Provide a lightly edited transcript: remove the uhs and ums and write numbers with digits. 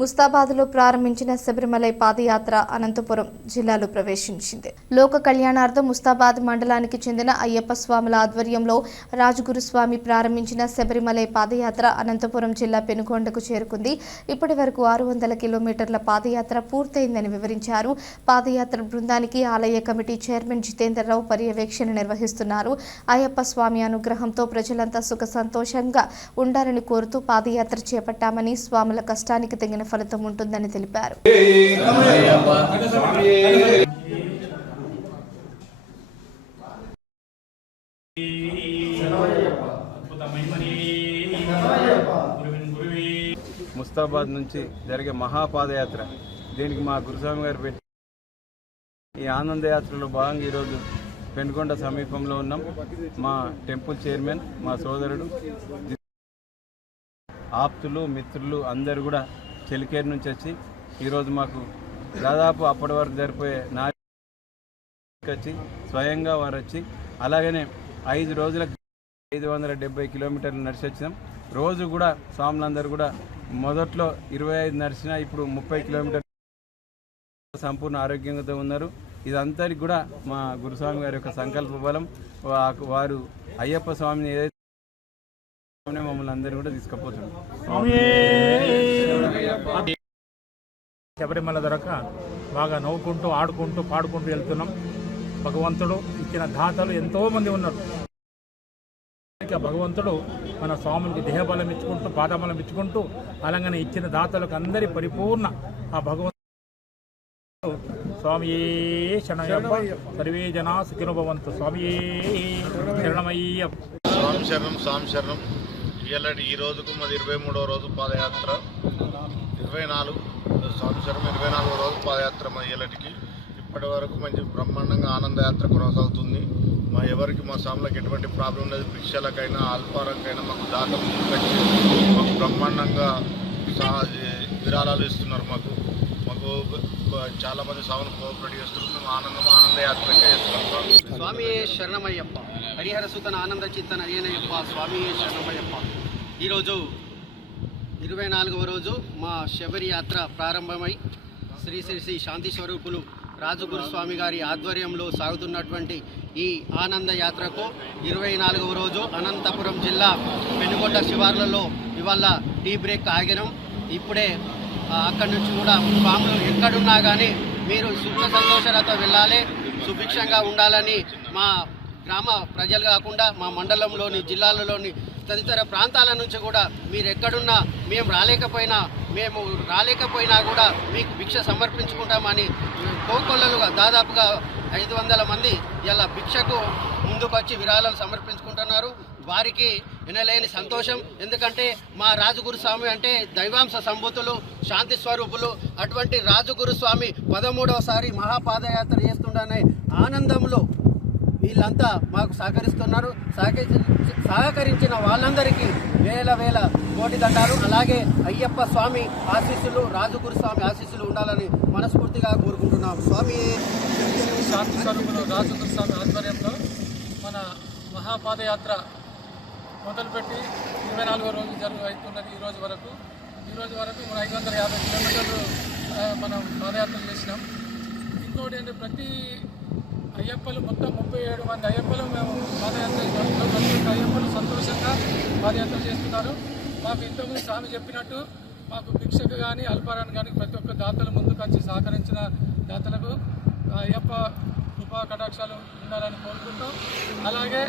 ముస్తాబాద్లో ప్రారంభించిన శబరిమలై పాదయాత్ర అనంతపురం జిల్లాలో ప్రవేశించింది. లోక కళ్యాణార్థం ముస్తాబాద్ మండలానికి చెందిన అయ్యప్ప స్వాముల ఆధ్వర్యంలో రాజగురుస్వామి ప్రారంభించిన శబరిమలై పాదయాత్ర అనంతపురం జిల్లా పెనుకొండకు చేరుకుంది. ఇప్పటి వరకు 600 కిలోమీటర్ల పాదయాత్ర పూర్తయిందని వివరించారు. పాదయాత్ర బృందానికి ఆలయ కమిటీ చైర్మన్ జితేందర్ రావు పర్యవేక్షణ నిర్వహిస్తున్నారు. అయ్యప్ప స్వామి అనుగ్రహంతో ప్రజలంతా సుఖ సంతోషంగా ఉండాలని కోరుతూ పాదయాత్ర చేపట్టామని, స్వాముల కష్టానికి తగిన ఫలితం ఉంటుందని తెలిపారు. ముస్తాబాద్ నుంచి జరిగే మహాపాదయాత్ర, దీనికి మా గురుస్వామి గారు పెట్టి ఈ ఆనందయాత్రలో భాగంగా ఈరోజు పెనుకొండ సమీపంలో ఉన్నాం. మా టెంపుల్ చైర్మన్, మా సోదరుడు, ఆప్తులు, మిత్రులు అందరూ కూడా చెలికేరు నుంచి వచ్చి ఈరోజు మాకు దాదాపు అప్పటి వరకు జరిపోయే వచ్చి స్వయంగా వారు వచ్చి అలాగనే 5 రోజులకు 570 కిలోమీటర్లు నడిచి వచ్చినాం. రోజు కూడా స్వాములందరూ కూడా మొదట్లో 25 నడిచినా ఇప్పుడు 30 కిలోమీటర్లు సంపూర్ణ ఆరోగ్యంగా ఉన్నారు. ఇదంతరికి కూడా మా గురుస్వామి గారి యొక్క సంకల్ప బలం. వారు అయ్యప్ప స్వామిని ఏదైతే మమ్మల్ని అందరూ కూడా తీసుకుపోతున్నారు. శబరిమల దొరక బాగా నవ్వుకుంటూ, ఆడుకుంటూ, పాడుకుంటూ వెళ్తున్నాం. భగవంతుడు ఇచ్చిన దాతలు ఎంతోమంది ఉన్నారు. భగవంతుడు మన స్వాములకి దేహబలం ఇచ్చుకుంటూ, పాదబలం ఇచ్చుకుంటూ, అలాగనే ఇచ్చిన దాతలకు అందరి పరిపూర్ణ ఆ భగవంతుడు స్వామియే శరణమయ్యప్ప, సర్వే జనా సుఖినో భవంతు. స్వామియే శరణమయ్యప్ప. స్వామి శరణం, స్వామి శరణం. ఈ రోజుకు మాది 23వ రోజు పాదయాత్ర. 24 స్వామి శరణం 24వ రోజు పాదయాత్ర. మా ఇలాంటికి ఇప్పటి వరకు మంచి బ్రహ్మాండంగా ఆనందయాత్ర కొనసాగుతుంది. ఎవరికి మా స్వాములకు ఎటువంటి ప్రాబ్లం లేదు. భిక్షలకైనా అల్పారంకైనా మాకు దాతలు కట్టి మాకు బ్రహ్మాండంగా విరాళాలు ఇస్తున్నారు. మాకు చాలామంది స్వామిని కోఆపరేట్ చేస్తున్నాం. ఆనందయాత్రకే చేస్తున్నాం. స్వామి శరణమయ్యప్ప, హరిహర సుతన ఆనంద చిత్తన అయ్యనయ్యప్ప, స్వామి శరణమయ్యప్ప. ఈరోజు 24వ రోజు మా శబరి యాత్ర ప్రారంభమై శ్రీ శ్రీ శ్రీ శాంతి స్వరూపులు రాజగురుస్వామి గారి ఆధ్వర్యంలో సాగుతున్నటువంటి ఈ ఆనంద యాత్రకు 24వ రోజు అనంతపురం జిల్లా పెనుకొండ శివార్లలో ఇవాళ టీ బ్రేక్ ఆగినాం. ఇప్పుడే అక్కడి నుంచి కూడా స్వాములు ఎక్కడున్నా కానీ మీరు సుఖ సంతోషాలతో వెళ్ళాలి, సుభిక్షంగా ఉండాలని మా గ్రామ ప్రజలు కాకుండా మా మండలంలోని, జిల్లాలలోని తదితర ప్రాంతాల నుంచి కూడా మీరు ఎక్కడున్నా మేము రాలేకపోయినా కూడా మీకు భిక్ష సమర్పించుకుంటామని కోకొల్లలుగా దాదాపుగా 500 మంది ఇలా భిక్షకు ముందుకొచ్చి విరాళాలు సమర్పించుకుంటున్నారు. వారికి వినలేని సంతోషం. ఎందుకంటే మా రాజగురుస్వామి అంటే దైవాంశ సంభూతులు, శాంతి స్వరూపులు. అటువంటి రాజగురుస్వామి 13వసారి మహాపాదయాత్ర చేస్తుండనే ఆనందంలో వీళ్ళంతా మాకు సహకరిస్తున్నారు. సహకరించిన వాళ్ళందరికీ వేల కోటి దండాలు. అలాగే అయ్యప్ప స్వామి ఆశీస్సులు, రాజగురుస్వామి ఆశీస్సులు ఉండాలని మనస్ఫూర్తిగా కోరుకుంటున్నాం. స్వామి శాంతి స్వరూపులు రాజగురుస్వామి ఆధ్వర్యంలో మన మహాపాదయాత్ర మొదలుపెట్టి 24వ రోజు అవుతున్నది. ఈ రోజు వరకు మనం 550 కిలోమీటర్లు మనం పాదయాత్ర చేసినాం. ఇంకోటి ఏంటంటే ప్రతి అయ్యప్పలు మొత్తం 37 మంది అయ్యప్పలు మేము పాదయాత్ర ప్రతి అయ్యప్పలు సంతోషంగా పాదయాత్ర చేస్తున్నారు. మాకు ఇంతకుముందు స్వామి చెప్పినట్టు మాకు భిక్షకు కానీ అల్పారాన్ని కానీ ప్రతి ఒక్క దాతలు ముందుకు వచ్చి సహకరించిన దాతలకు అయ్యప్ప కృపా కటాక్షాలు ఉండాలని కోరుకుంటాం. అలాగే